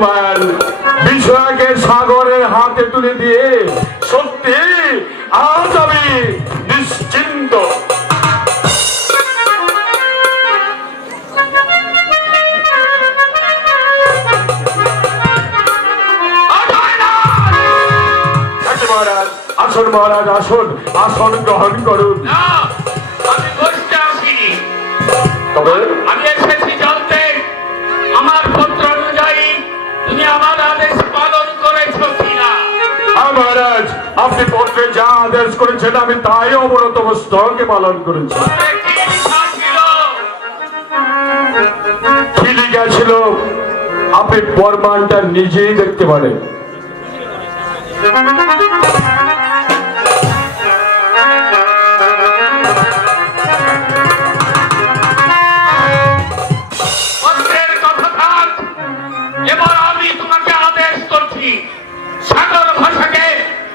বর্তমান বিষয়কে সাগরের হাতে তুলে দিয়ে সত্যি আজ আমি নিশ্চিন্ত। আসুন মহারাজ, আসুন, আসন গ্রহণ করুন। আমি বসতে আসিনি, তবে আমি এসেছি জানতে আমার পত্র অনুযায়ী তুমি আমার আদেশ পালন করেছো কিনা। মহারাজ, আপনি পত্রে যা আদেশ করেছেন আমি তাই অবনত মস্তকে পালন করেছি। কি লিখা ছিল আপনি প্রমাণটা নিজেই দেখতে পারেন। এবার আমি তোমাকে আদেশ করছি, সাগর ভাষাকে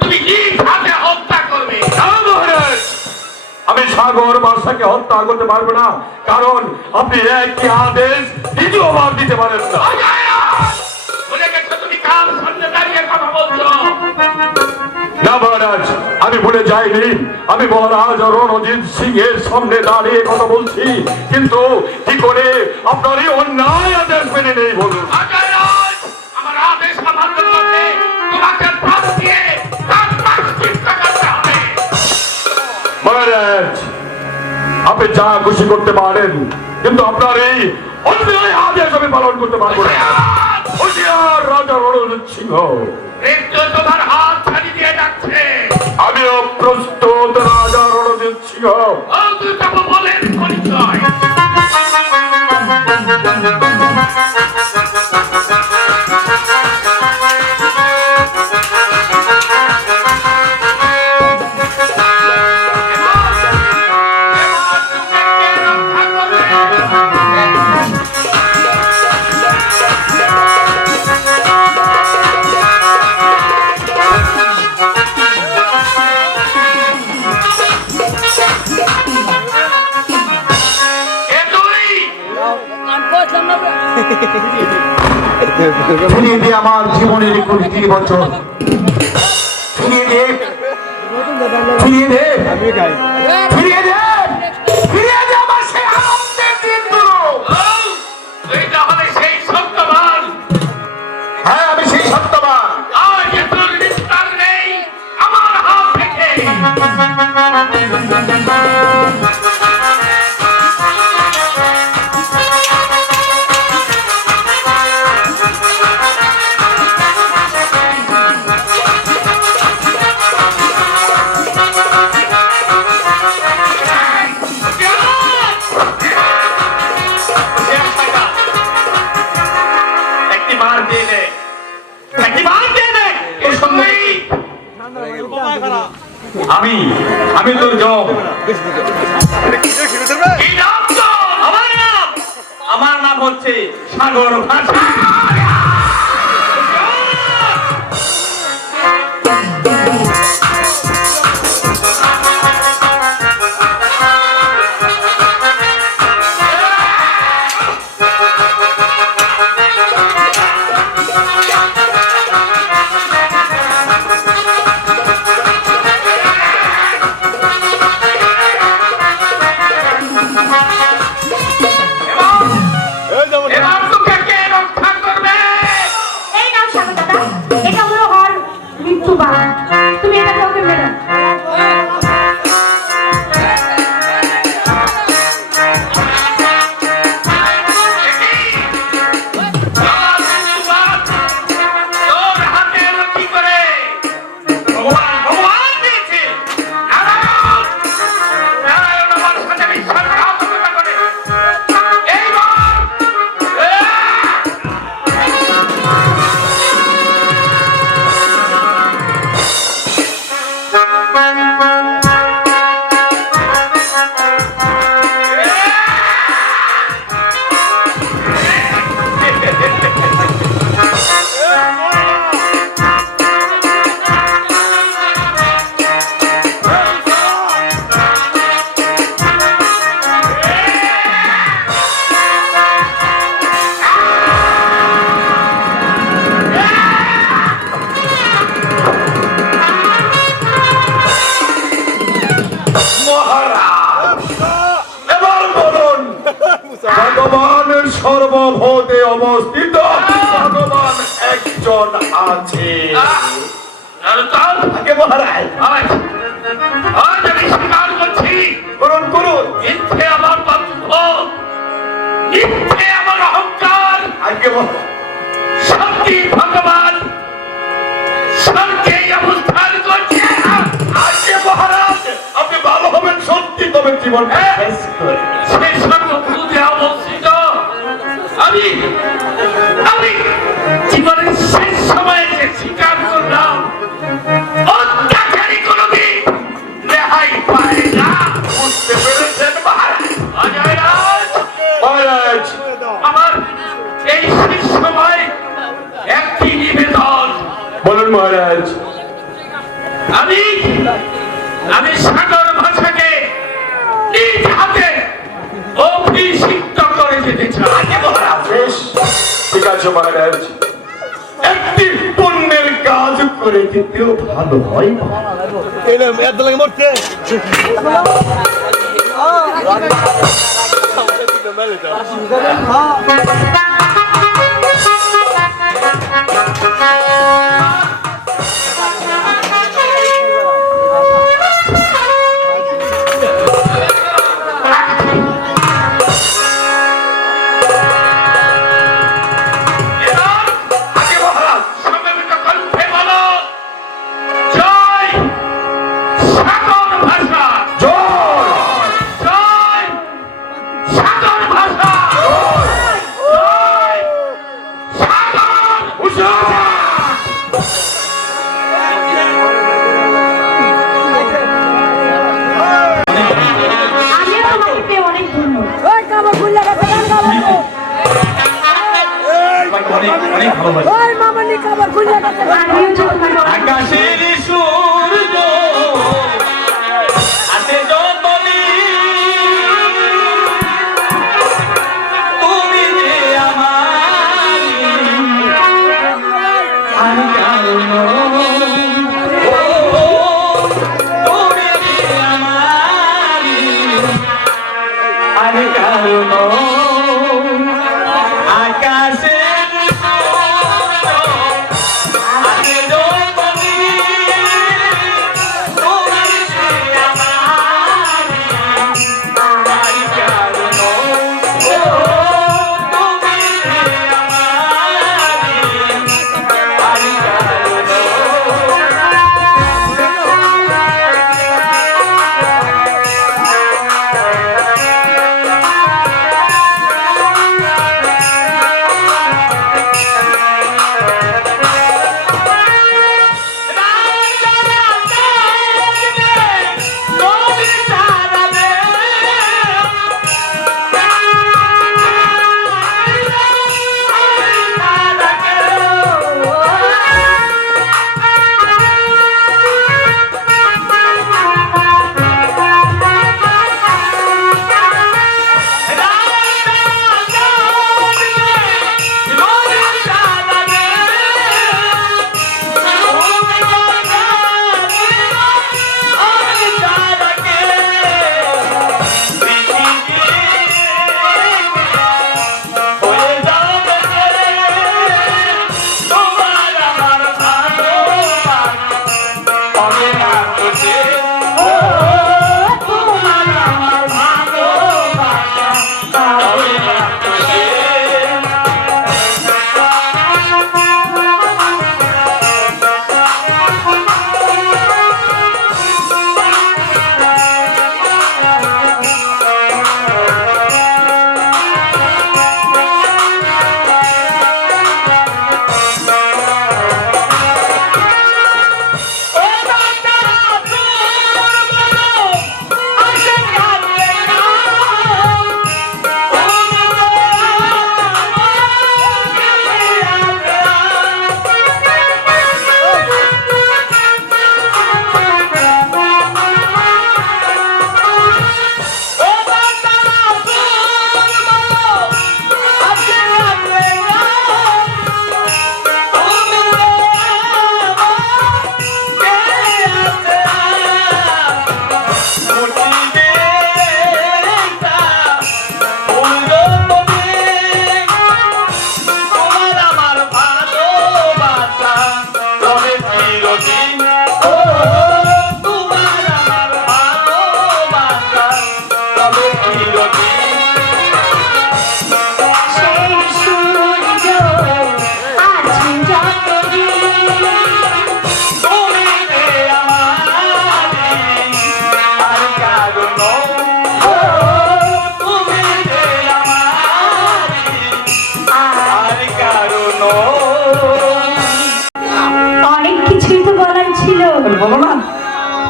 তুমি নিজ হাতে হত্যা করবে। আমি সাগর ভাষাকে হত্যা করতে পারবো না, কারণ আপনি একটি আদেশ দ্বিতীয়বার দিতে পারেন না। ভুলে গেছো তুমি কার সামনে দাঁড়িয়ে কথা বলছো? না মহারাজ, আমি ভুলে যাইনি। আমি মহারাজ রণজিৎ সিং এর সামনে দাঁড়িয়ে কথা বলছি, কিন্তু কি করে আপনার এই অন্যায় আদেশ মেনে নেই বলুন। আমার আদেশ অমান্য করলে তোমাকে প্রাণ দিয়ে তার প্রায়শ্চিত্ত করতে হবে। মহারাজ, আপনি যা খুশি করতে পারেন, কিন্তু আপনার এই অন্যায় আদেশ আমি পালন করতে পারবো না। হুঁশিয়ার রাজা রণজিৎ সিংহ, মৃত্যু তোমার হাত ছাড়ি দিয়ে যাচ্ছে। আমিও প্রস্তুত রাজা রণজিৎ সিংহ। তুই তবে বলেন পরিচয়। ফিরিয়ে দিয়ে আমার জীবনের ২০ বছর ফিরিয়ে দে, ফিরিয়ে দে, ফিরিয়ে দে, ফিরিয়ে দে আমার সেই আনন্দের দিনগুলো। এইটা হবে সেই সত্যবান। হ্যাঁ, আমি সেই সত্যবান। আর তোর নিস্তার নেই আমার হাত থেকে। আমি তোর জব। আমার নাম হচ্ছে সাগর ভাষা। এবার তোকে কে রক্ষা করবে? সর্বভূতে অবস্থিত ভগবান একজন আছে। আগে মহারাজ আজ আমি স্বীকার করছি, করুন করুন। মিথ্যে আমার বন্ধ, মিথ্যে আমার অহংকার। আগে মহারাজ সত্যি ভগবান স্বর্গে অবস্থান করছে। আগে মহারাজ আপনি ভালো হবেন সত্যি, তবে জীবন শেষ করে সে সর্বভূতে অবস্থিত। আমি আমি জীবনের শেষ সময়ে যে স্বীকার করলাম, অত্যাচারী কোনদিন রেহাই পায় না। বুঝতে পেরেছেন মহারাজ? অজয় রাজ, মহারাজ আমার এই শেষ সময় একটি নিবেদন। বলুন মহারাজ। আমি আমি সাগর ভাষাকে নিজ হাতে অভিষিক্ত করে যেতে চাই। বেশ, ঠিক আছে মহারাজ, একটি পুণ্যের কাজ করে দিতেও ভালো হয়। এবার আগে মহারাজ সমবেত কণ্ঠে বলো, জয় সাগর ভাষা, জয় জয় সাগর ভাষা, জয় সাগর। উষা! আমিও তোমাকে পেয়ে অনেক ধন্য। আমিও যে তোমার আকাশের সূর্য আছে যতদিন, তুমি যে আমার আনকাল, তুমি যে আমার আনকাল। আকাশের সূর্য আছে যতদিন, তুমি যে আমার আনকাল। তুমি যে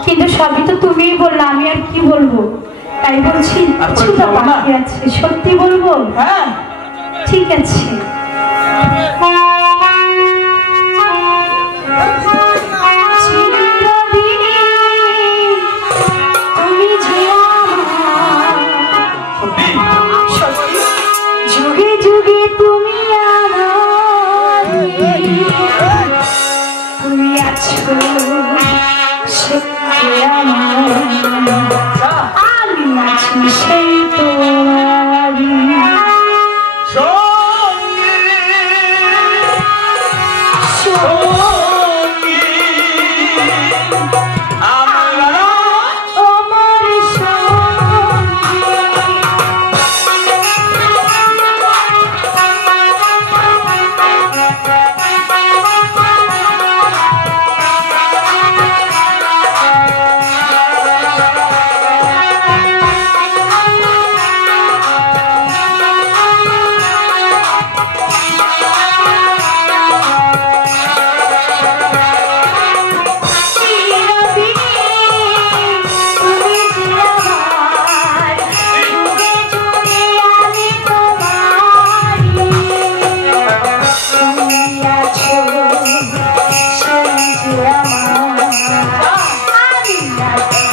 কিন্তু সবই তো তুমিই বললে, আমি আর কি বলবো? তাই বলছি আর কিছু বলতে তো হবে না? বাকি আছে, সত্যি বলবো। হ্যাঁ ঠিক আছে। চিরদিনই তুমি যে আমার, সত্যি যুগে যুগে তুমি আমার, তুমি আছো সত্যি আমার, আমি আছি সেই তোমারই। সঙ্গে সঙ্গে আমরা আমার সঙ্গে